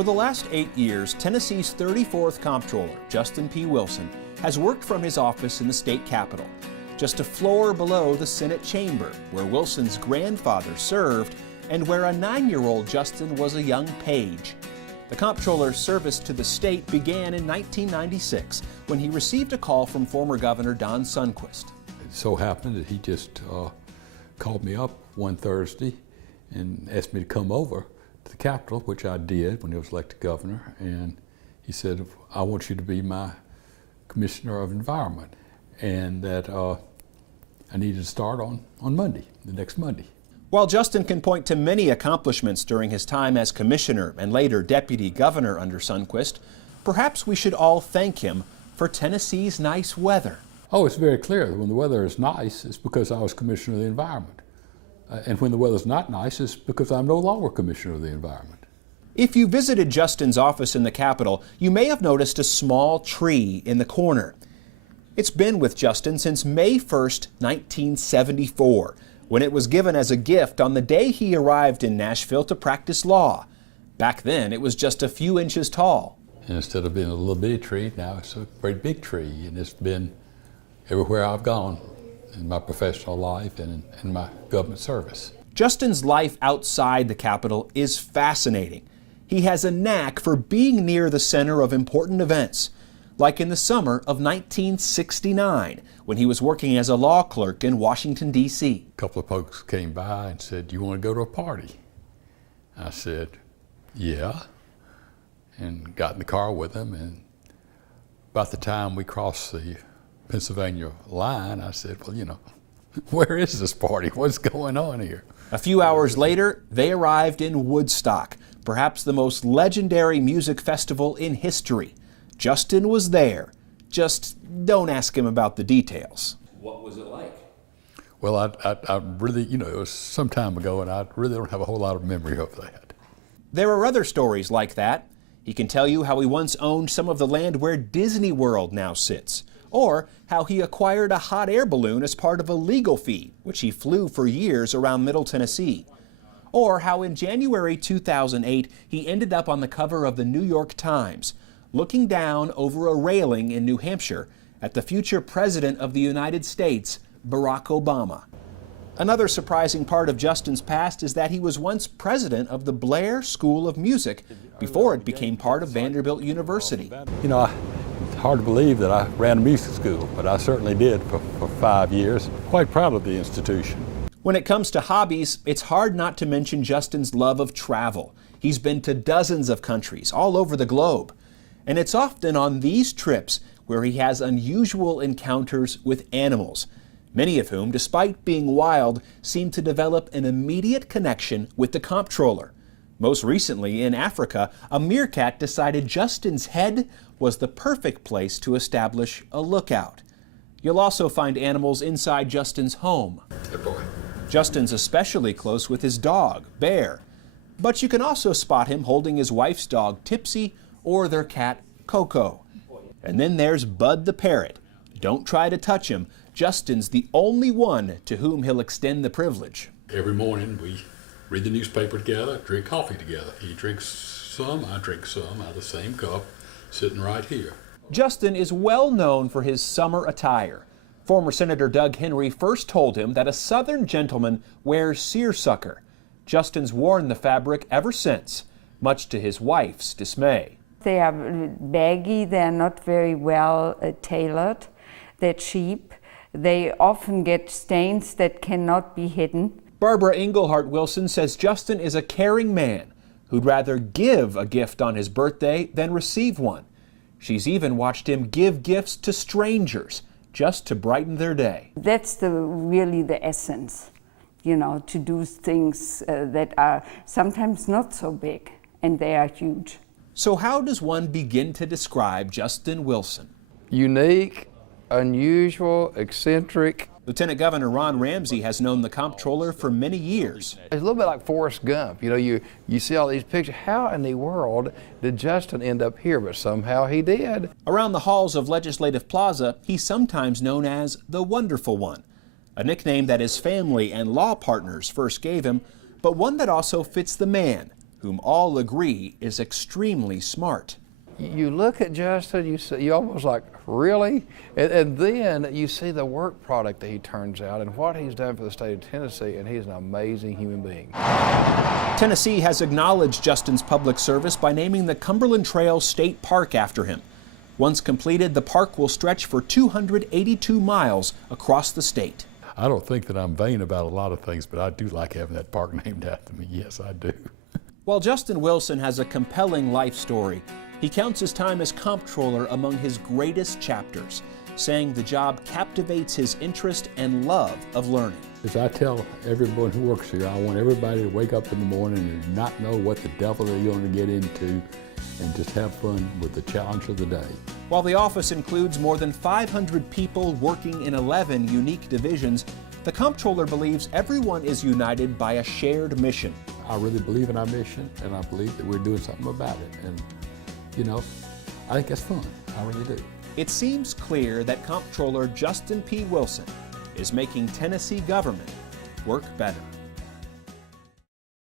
For the last 8 years, Tennessee's 34th Comptroller, Justin P. Wilson, has worked from his office in the state capitol, just a floor below the Senate chamber, where Wilson's grandfather served and where a 9-year-old Justin was a young page. The Comptroller's service to the state began in 1996 when he received a call from former Governor Don Sundquist. It so happened that he just called me up one Thursday and asked me to come over to the Capitol, which I did when he was elected governor, and he said, I want you to be my Commissioner of Environment, and that I needed to start on Monday, the next Monday. While Justin can point to many accomplishments during his time as commissioner and later deputy governor under Sundquist, perhaps we should all thank him for Tennessee's nice weather. Oh, it's very clear that when the weather is nice, it's because I was Commissioner of the Environment. And when the weather's not nice, it's because I'm no longer Commissioner of the Environment. If you visited Justin's office in the Capitol, you may have noticed a small tree in the corner. It's been with Justin since May 1st, 1974, when it was given as a gift on the day he arrived in Nashville to practice law. Back then, it was just a few inches tall. And instead of being a little bitty tree, now it's a great big tree, and it's been everywhere I've gone in my professional life and in my government service. Justin's life outside the Capitol is fascinating. He has a knack for being near the center of important events, like in the summer of 1969, when he was working as a law clerk in Washington, D.C. A couple of folks came by and said, "Do you want to go to a party?" I said, "Yeah," and got in the car with them, and about the time we crossed the Pennsylvania line, I said, well, you know, where is this party? What's going on here? A few hours later, they arrived in Woodstock, perhaps the most legendary music festival in history. Justin was there. Just don't ask him about the details. What was it like? Well, I really, you know, it was some time ago, and I really don't have a whole lot of memory of that. There are other stories like that. He can tell you how he once owned some of the land where Disney World now sits, or how he acquired a hot air balloon as part of a legal fee, which he flew for years around Middle Tennessee, or how in January 2008 he ended up on the cover of the New York Times, looking down over a railing in New Hampshire at the future President of the United States, Barack Obama. Another surprising part of Justin's past is that he was once president of the Blair School of Music before it became part of Vanderbilt University. You know, it's hard to believe that I ran a music school, but I certainly did for 5 years. Quite proud of the institution. When it comes to hobbies, it's hard not to mention Justin's love of travel. He's been to dozens of countries all over the globe. And it's often on these trips where he has unusual encounters with animals, many of whom, despite being wild, seem to develop an immediate connection with the Comptroller. Most recently, in Africa, a meerkat decided Justin's head was the perfect place to establish a lookout. You'll also find animals inside Justin's home. Good boy. Justin's especially close with his dog, Bear. But you can also spot him holding his wife's dog, Tipsy, or their cat, Coco. And then there's Bud the parrot. Don't try to touch him. Justin's the only one to whom he'll extend the privilege. Every morning we read the newspaper together, drink coffee together. He drinks some, I drink some out of the same cup, sitting right here. Justin is well known for his summer attire. Former Senator Doug Henry first told him that a Southern gentleman wears seersucker. Justin's worn the fabric ever since, much to his wife's dismay. They are baggy, they're not very well tailored, they're cheap, they often get stains that cannot be hidden. Barbara Engelhardt Wilson says Justin is a caring man who'd rather give a gift on his birthday than receive one. She's even watched him give gifts to strangers just to brighten their day. That's really the essence, you know, to do things that are sometimes not so big, and they are huge. So how does one begin to describe Justin Wilson? Unique, unusual, eccentric. Lieutenant Governor Ron Ramsey has known the Comptroller for many years. It's a little bit like Forrest Gump. You know, you see all these pictures. How in the world did Justin end up here? But somehow he did. Around the halls of Legislative Plaza, he's sometimes known as the Wonderful One, a nickname that his family and law partners first gave him, but one that also fits the man, whom all agree is extremely smart. You look at Justin, you almost like, really? And then you see the work product that he turns out and what he's done for the state of Tennessee, and he's an amazing human being. Tennessee has acknowledged Justin's public service by naming the Cumberland Trail State Park after him. Once completed, the park will stretch for 282 miles across the state. I don't think that I'm vain about a lot of things, but I do like having that park named after me. Yes, I do. While Justin Wilson has a compelling life story, he counts his time as comptroller among his greatest chapters, saying the job captivates his interest and love of learning. As I tell everyone who works here, I want everybody to wake up in the morning and not know what the devil they're going to get into and just have fun with the challenge of the day. While the office includes more than 500 people working in 11 unique divisions, the comptroller believes everyone is united by a shared mission. I really believe in our mission, and I believe that we're doing something about it. And, you know, I think that's fun. I really do. It seems clear that Comptroller Justin P. Wilson is making Tennessee government work better.